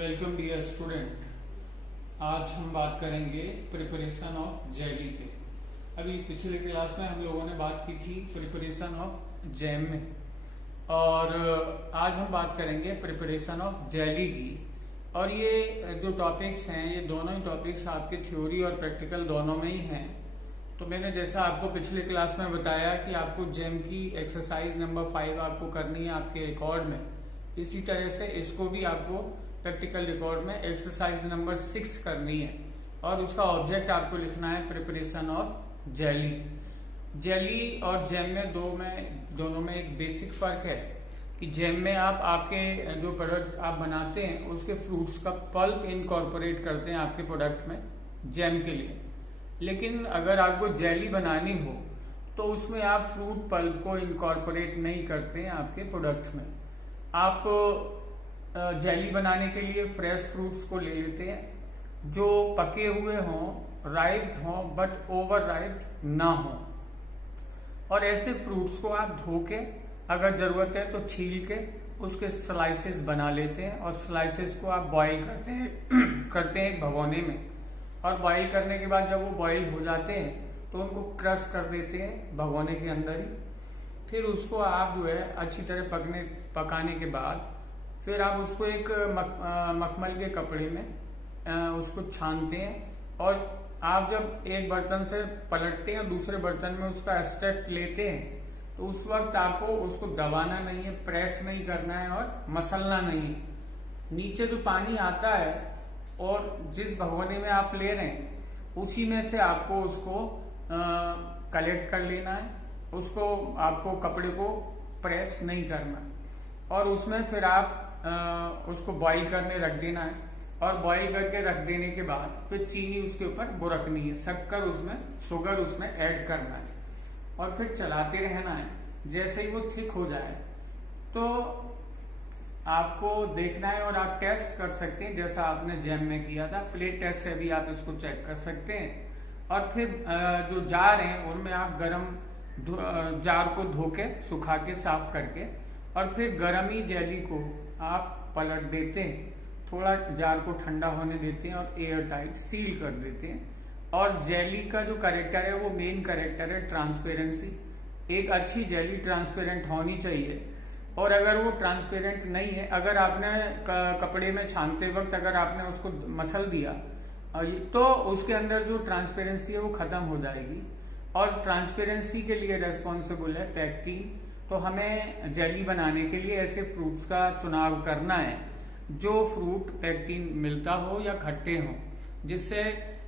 Welcome dear student. आज हम बात करेंगे प्रिपरेशन ऑफ जेली पे। अभी पिछले क्लास में हम लोगों ने बात की थी प्रिपरेशन ऑफ जैम में, और आज हम बात करेंगे प्रिपरेशन ऑफ जेली की। और ये जो टॉपिक्स हैं, ये दोनों ही टॉपिक्स आपके थ्योरी और प्रैक्टिकल दोनों में ही हैं। तो मैंने जैसा आपको पिछले क्लास में बताया कि आपको जैम की एक्सरसाइज नंबर 5 आपको करनी है आपके रिकॉर्ड में, इसी तरह से इसको भी आपको प्रैक्टिकल रिकॉर्ड में एक्सरसाइज नंबर 6 करनी है, और उसका ऑब्जेक्ट आपको लिखना है प्रिपरेशन ऑफ जेली। जेली और जैम में दोनों में एक बेसिक फर्क है कि जैम में आप आपके जो प्रोडक्ट आप बनाते हैं उसके फ्रूट्स का पल्प इनकॉर्पोरेट करते हैं आपके प्रोडक्ट में जैम के लिए। लेकिन अगर आपको जेली बनानी हो तो उसमें आप फ्रूट पल्प को इनकॉर्पोरेट नहीं करते हैं आपके प्रोडक्ट में। आप जेली बनाने के लिए फ्रेश फ्रूट्स को ले लेते हैं जो पके हुए हों, राइप्ड हों, बट ओवर राइप्ड ना हो। और ऐसे फ्रूट्स को आप धो के, अगर जरूरत है तो छील के उसके स्लाइसेस बना लेते हैं, और स्लाइसेस को आप बॉईल करते हैं एक भगोने में। और बॉईल करने के बाद जब वो बॉईल हो जाते हैं तो उनको क्रश कर देते हैं भगोने के अंदर ही। फिर उसको आप जो है अच्छी तरह पकाने के बाद फिर आप उसको एक मखमल के कपड़े में उसको छानते हैं, और आप जब एक बर्तन से पलटते हैं दूसरे बर्तन में उसका एक्सट्रैक्ट लेते हैं तो उस वक्त आपको उसको दबाना नहीं है, प्रेस नहीं करना है और मसलना नहीं है। नीचे जो पानी आता है और जिस भगोने में आप ले रहे हैं उसी में से आपको उसको कलेक्ट कर लेना है। उसको आपको कपड़े को प्रेस नहीं करना, और उसमें फिर आप उसको बॉईल करने रख देना है। और बॉईल करके रख देने के बाद फिर चीनी उसके ऊपर बुरकनी है, शक्कर उसमें, शुगर उसमें ऐड करना है, और फिर चलाते रहना है। जैसे ही वो थिक हो जाए तो आपको देखना है, और आप टेस्ट कर सकते हैं जैसा आपने जैम में किया था। प्लेट टेस्ट से भी आप इसको चेक कर सकते हैं। और फिर जो जार हैं उनमें आप गरम जार को धो के सुखा के साफ करके, और फिर गरम ही जेली को आप पलट देते हैं, थोड़ा जार को ठंडा होने देते हैं और एयर टाइट सील कर देते हैं। और जेली का जो कैरेक्टर है वो मेन कैरेक्टर है ट्रांसपेरेंसी। एक अच्छी जेली ट्रांसपेरेंट होनी चाहिए, और अगर वो ट्रांसपेरेंट नहीं है, अगर आपने कपड़े में छानते वक्त अगर आपने उसको मसल दिया तो उसके अंदर जो ट्रांसपेरेंसी है वो खत्म हो जाएगी। और ट्रांसपेरेंसी के लिए रेस्पॉन्सिबल है पैक्टीन। तो हमें जेली बनाने के लिए ऐसे फ्रूट्स का चुनाव करना है जो फ्रूट पैक्टीन मिलता हो या खट्टे हो, जिससे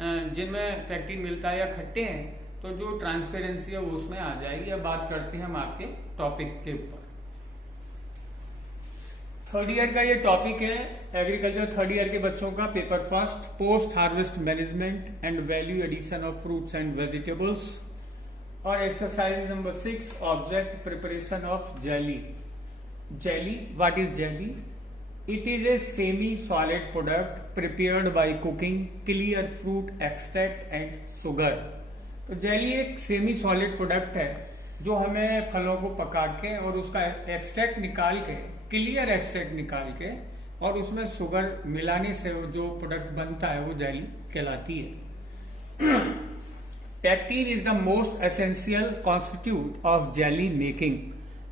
जिनमें पैक्टीन मिलता है या खट्टे हैं तो जो ट्रांसपेरेंसी है वो उसमें आ जाएगी। अब बात करते हैं हम आपके टॉपिक के ऊपर। थर्ड ईयर का ये टॉपिक है एग्रीकल्चर थर्ड ईयर के बच्चों का paper first, post harvest management and value addition of fruits and vegetables. और exercise number 6, object preparation of jelly. Jelly, what is jelly? It is a semi solid product prepared by cooking clear fruit extract and sugar. तो jelly एक semi solid product है जो हमें फलों को पका के और उसका एक्सट्रैक्ट निकाल के, क्लियर एक्सट्रैक्ट निकाल के, और उसमें शुगर मिलाने से जो प्रोडक्ट बनता है वो जेली कहलाती है। Pectin is the most essential constitute of jelly making.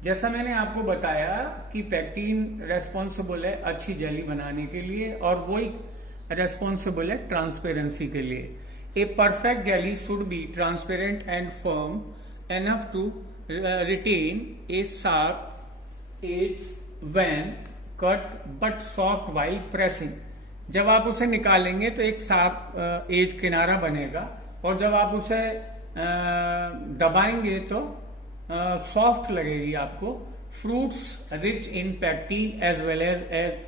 जैसा मैंने आपको बताया कि पैक्टीन रेस्पॉन्सिबल है अच्छी जेली बनाने के लिए, और वही रेस्पॉन्सिबल है ट्रांसपेरेंसी के लिए। A perfect jelly should be transparent and firm enough to retain a sharp edge when cut but soft while pressing। जब आप उसे निकालेंगे तो एक शार्प एज किनारा बनेगा, और जब आप उसे दबाएंगे तो सॉफ्ट लगेगी आपको। Fruits rich in pectin as well as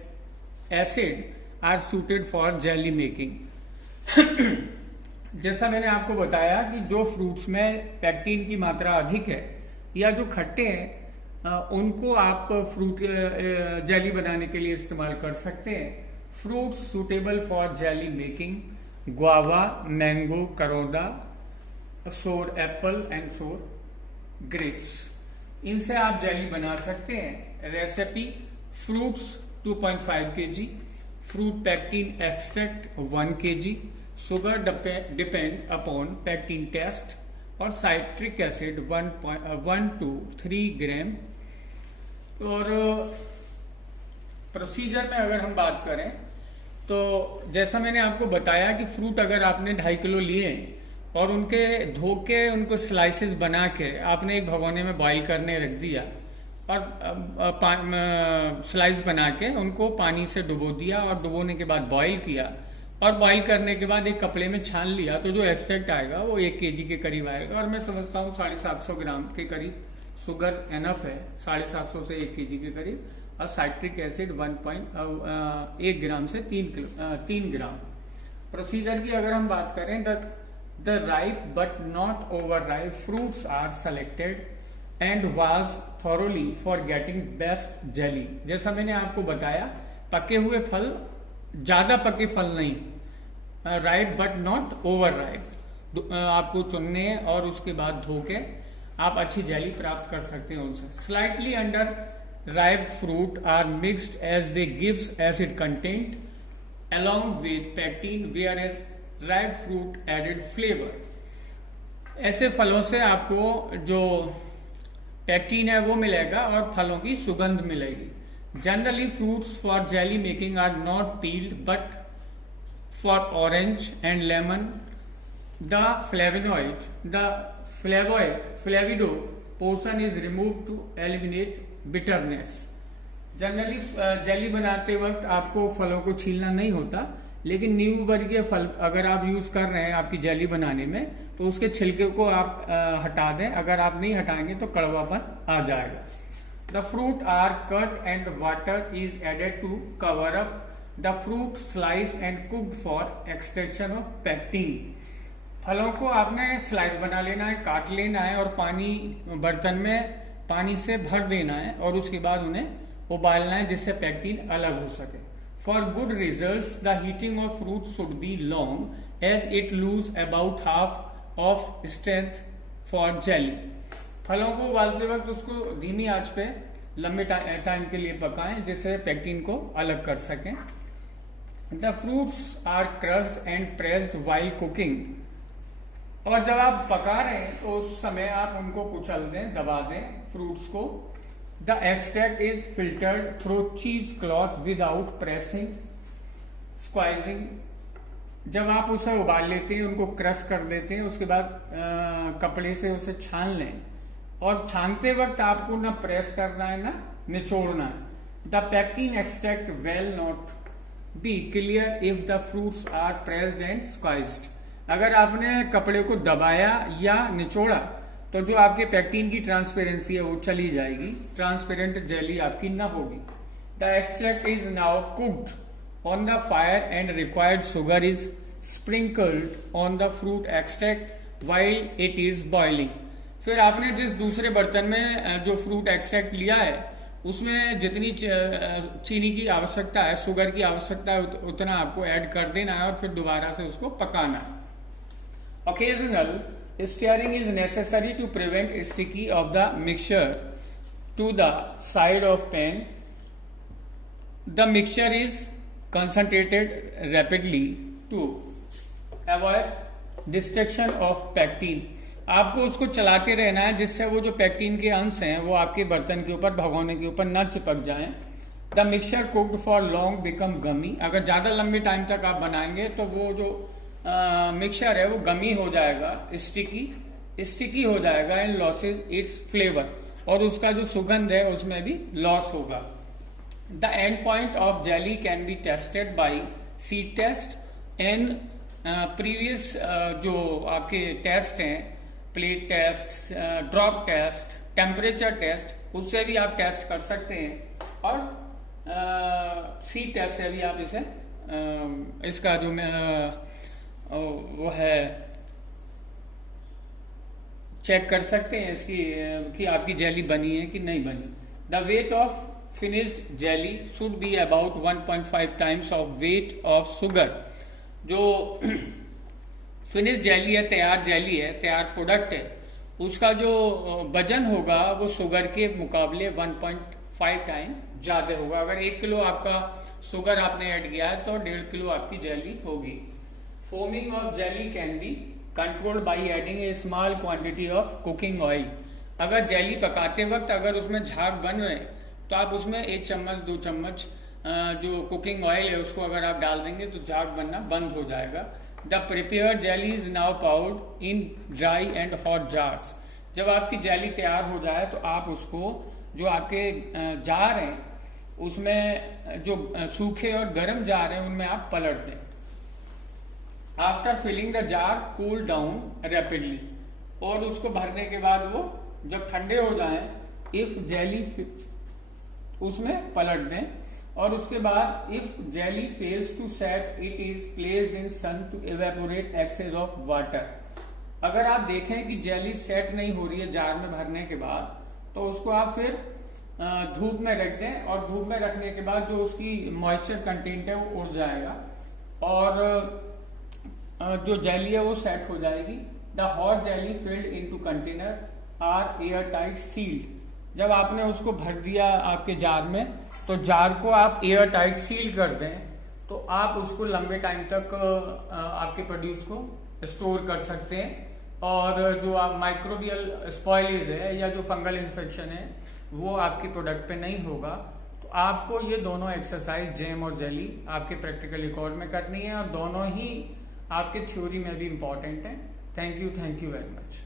acid are suited for jelly making. जैसा मैंने आपको बताया कि जो फ्रूट्स में पैक्टीन की मात्रा अधिक है या जो खट्टे हैं उनको आप फ्रूट जेली बनाने के लिए इस्तेमाल कर सकते हैं। Fruits suitable for jelly making: guava, mango, karonda, sour apple and सोर ग्रेप्स। इनसे आप जेली बना सकते हैं। Recipe: fruits 2.5 kg, fruit pectin extract 1 kg, sugar depend upon pectin test, और citric acid 1 to 3 ग्राम। और प्रोसीजर में अगर हम बात करें तो जैसा मैंने आपको बताया कि फ्रूट अगर आपने 2.5 किलो लिए और उनके धो के उनको स्लाइसेस बना के आपने एक भगोने में बॉईल करने रख दिया और स्लाइस बना के उनको पानी से डुबो दिया और डुबोने के बाद बॉईल किया और बॉईल करने के बाद एक कपड़े में छान लिया, तो जो एक्सट्रैक्ट आएगा वो 1 kg के करीब आएगा। और मैं समझता हूँ 750 ग्राम के करीब शुगर एनफ है, 750 से 1 kg के करीब। और साइट्रिक एसिड 1 ग्राम से 3 ग्राम। प्रोसीजर की अगर हम बात करें, the ripe but not over ripe fruits are selected and wash thoroughly for getting best jelly. जैसा मैंने आपको बताया, पके हुए फल, ज्यादा पके फल नहीं, ripe but not over ripe आपको चुनने और उसके बाद धो के आप अच्छी जेली प्राप्त कर सकते हैं उनसे। Slightly under ripe fruit are mixed as they gives acid content along with pectin, whereas ripe fruit added flavor। ऐसे फलों से आपको जो पेक्टिन है वो मिलेगा और फलों की सुगंध मिलेगी। Generally fruits for jelly making are not peeled but for orange and lemon the flavedo portion is remove to eliminate bitterness. Generally jelly बनाते वक्त आपको फलों को छीलना नहीं होता, लेकिन नींबू वर्गीय फल अगर आप यूज कर रहे हैं आपकी जेली बनाने में तो उसके छिलके को आप हटा दें। अगर आप नहीं हटाएंगे तो कड़वापन आ जाएगा। The fruit are cut and water is added to cover up the fruit slice and cooked for extraction of pectin. फलों को आपने स्लाइस बना लेना है, काट लेना है और बर्तन में पानी से भर देना है और उसके बाद उन्हें उबालना है जिससे पेक्टिन अलग हो सके। For good results the heating of fruit should be long as it lose about half of strength for jelly. फलों को उबालते वक्त उसको धीमी आंच पे लंबे टाइम के लिए पकाएं जिससे पेक्टिन को अलग कर सकें। The fruits are crushed and pressed while cooking. और जब आप पका रहे हैं तो उस समय आप उनको कुचल दें, दबा दें फ्रूट्स को। The extract is filtered through चीज क्लॉथ विदाउट प्रेसिंग स्क्वाइजिंग। जब आप उसे उबाल लेते हैं, उनको क्रश कर देते हैं, उसके बाद कपड़े से उसे छान लें और छानते वक्त आपको ना प्रेस करना है ना निचोड़ना है। The pectin extract will not be clear if the fruits are pressed and squeezed. अगर आपने कपड़े को दबाया या निचोड़ा तो जो आपके पेक्टिन की ट्रांसपेरेंसी है वो चली जाएगी, ट्रांसपेरेंट जेली आपकी न होगी। The extract is now cooked on the fire and required sugar is sprinkled on the fruit extract while it is boiling. फिर आपने जिस दूसरे बर्तन में जो फ्रूट एक्सट्रैक्ट लिया है उसमें जितनी चीनी की आवश्यकता है, शुगर की आवश्यकता है, उतना आपको ऐड कर देना है और फिर दोबारा से उसको पकाना है। Occasional stirring is necessary to prevent sticky of the mixture to the side of pan. The mixture is concentrated rapidly to avoid destruction of pectin. आपको उसको चलाते रहना है जिससे वो जो पेक्टिन के अंश हैं वो आपके बर्तन के ऊपर, भगोने के ऊपर न चिपक जाएं। The mixture cooked for long become gummy. अगर ज्यादा लंबे टाइम तक आप बनाएंगे तो वो जो मिक्सचर है वो गमी हो जाएगा, स्टिकी हो जाएगा एंड लॉसेज इट्स फ्लेवर, और उसका जो सुगंध है उसमें भी लॉस होगा। The end point of jelly can be tested by seed test and previous जो आपके टेस्ट हैं, plate test, drop test, temperature test, उससे भी आप टेस्ट कर सकते हैं और सीड टेस्ट से भी आप इसे इसका जो वो है चेक कर सकते हैं इसकी कि आपकी जेली बनी है कि नहीं बनी। The weight of finished jelly should be about 1.5 times of weight of sugar. जो फिनिश जेली है, तैयार जेली है, तैयार प्रोडक्ट है, उसका जो वजन होगा वो शुगर के मुकाबले 1.5 टाइम ज्यादा होगा। अगर 1 किलो आपका शुगर आपने ऐड किया है तो 1.5 किलो आपकी जेली होगी। Foaming of jelly can be controlled by adding A small quantity of cooking oil. अगर जेली पकाते वक्त अगर उसमें झाग बन रहे हैं तो आप उसमें 1 चम्मच 2 चम्मच जो कुकिंग ऑयल है उसको अगर आप डाल देंगे तो झाग बनना बंद हो जाएगा। The prepared jelly is now poured in dry and hot jars. जब आपकी जेली तैयार हो जाए तो आप उसको जो आपके जार हैं उसमें जो सूखे और गर्म जार हैं उनमें आप पलट दें। After filling the jar cool down rapidly. और उसको भरने के बाद वो जब ठंडे हो जाएं इफ जेली उसमें पलट दें। और उसके बाद if jelly fails to set it is placed in sun to evaporate excess of water. अगर आप देखें कि जेली सेट नहीं हो रही है जार में भरने के बाद तो उसको आप फिर धूप में रख दें और धूप में रखने के बाद जो उसकी मॉइस्चर कंटेंट है वो उड़ जाएगा और जो जेली है वो सेट हो जाएगी। The hot jelly filled into container are air tight sealed. जब आपने उसको भर दिया आपके जार में तो जार को आप एयर टाइट सील कर दें तो आप उसको लंबे टाइम तक आपके प्रोड्यूस को स्टोर कर सकते हैं। और जो आप माइक्रोबियल स्पॉइलेज है या जो फंगल इन्फेक्शन है वो आपके प्रोडक्ट पे नहीं होगा। तो आपको ये दोनों एक्सरसाइज जैम और जेली आपके प्रैक्टिकल रिकॉर्ड में करनी है और दोनों ही आपके थ्योरी में भी इंपॉर्टेंट है। Thank you very much.